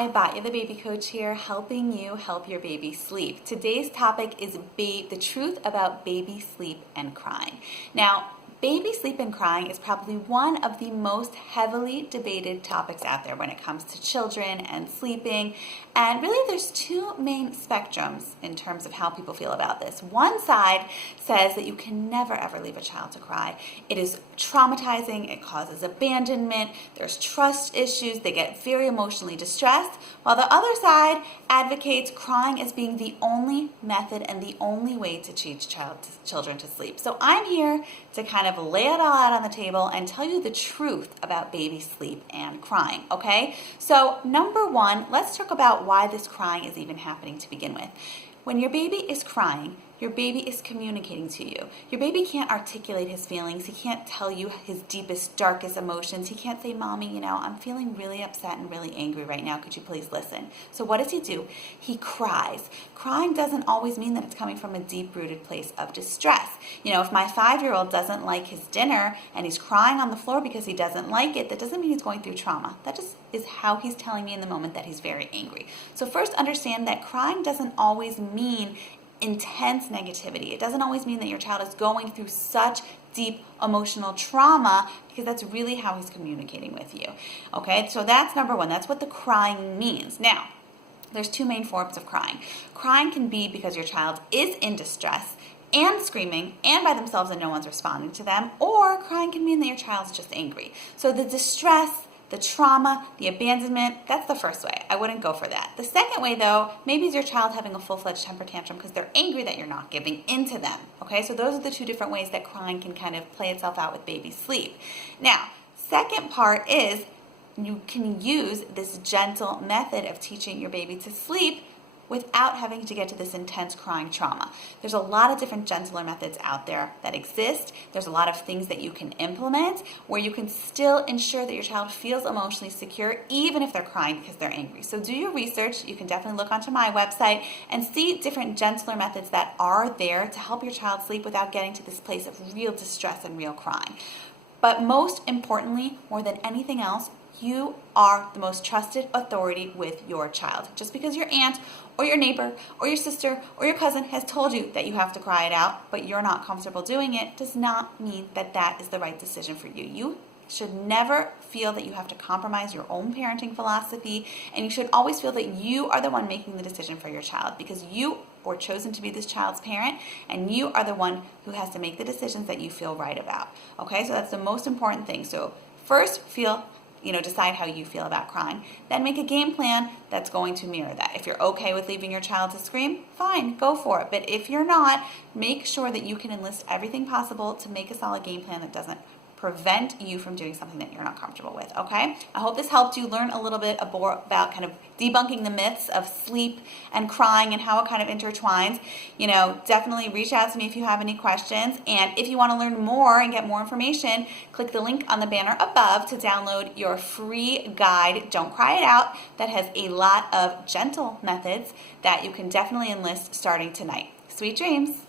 Hi, Batya the baby coach here, helping you help your baby sleep. Today's topic is the truth about baby sleep and crying. Now, baby sleep and crying is probably one of the most heavily debated topics out there when it comes to children and sleeping. And really, there's two main spectrums in terms of how people feel about this. One side says that you can never ever leave a child to cry. It is traumatizing, it causes abandonment, there's trust issues, they get very emotionally distressed, while the other side advocates crying as being the only method and the only way to teach children to sleep. So I'm here to kind of lay it all out on the table and tell you the truth about baby sleep and crying, okay? So number one, let's talk about why this crying is even happening to begin with. When your baby is crying, your baby is communicating to you. Your baby can't articulate his feelings. He can't tell you his deepest, darkest emotions. He can't say, Mommy, I'm feeling really upset and really angry right now. Could you please listen? So what does he do? He cries. Crying doesn't always mean that it's coming from a deep-rooted place of distress. If my 5-year-old doesn't like his dinner and he's crying on the floor because he doesn't like it, that doesn't mean he's going through trauma. That just is how he's telling me in the moment that he's very angry. So first, understand that crying doesn't always mean intense negativity. It doesn't always mean that your child is going through such deep emotional trauma, because that's really how he's communicating with you. Okay, so that's number one. That's what the crying means. Now, there's two main forms of crying. Crying can be because your child is in distress and screaming and by themselves and no one's responding to them, or crying can mean that your child's just angry. So the distress, the trauma, the abandonment, that's the first way. I wouldn't go for that. The second way, though, maybe is your child having a full-fledged temper tantrum because they're angry that you're not giving into them. Okay, so those are the two different ways that crying can kind of play itself out with baby sleep. Now, second part is you can use this gentle method of teaching your baby to sleep without having to get to this intense crying trauma. There's a lot of different gentler methods out there that exist. There's a lot of things that you can implement where you can still ensure that your child feels emotionally secure even if they're crying because they're angry. So do your research. You can definitely look onto my website and see different gentler methods that are there to help your child sleep without getting to this place of real distress and real crying. But most importantly, more than anything else, you are the most trusted authority with your child. Just because your aunt or your neighbor or your sister or your cousin has told you that you have to cry it out, but you're not comfortable doing it, does not mean that that is the right decision for you. You should never feel that you have to compromise your own parenting philosophy, and you should always feel that you are the one making the decision for your child, because you were chosen to be this child's parent, and you are the one who has to make the decisions that you feel right about. Okay, so that's the most important thing. So first, decide how you feel about crying. Then make a game plan that's going to mirror that. If you're okay with leaving your child to scream, fine, go for it. But if you're not, make sure that you can enlist everything possible to make a solid game plan that doesn't prevent you from doing something that you're not comfortable with, okay? I hope this helped you learn a little bit about kind of debunking the myths of sleep and crying and how it kind of intertwines. Definitely reach out to me if you have any questions. And if you want to learn more and get more information, click the link on the banner above to download your free guide, Don't Cry It Out, that has a lot of gentle methods that you can definitely enlist starting tonight. Sweet dreams.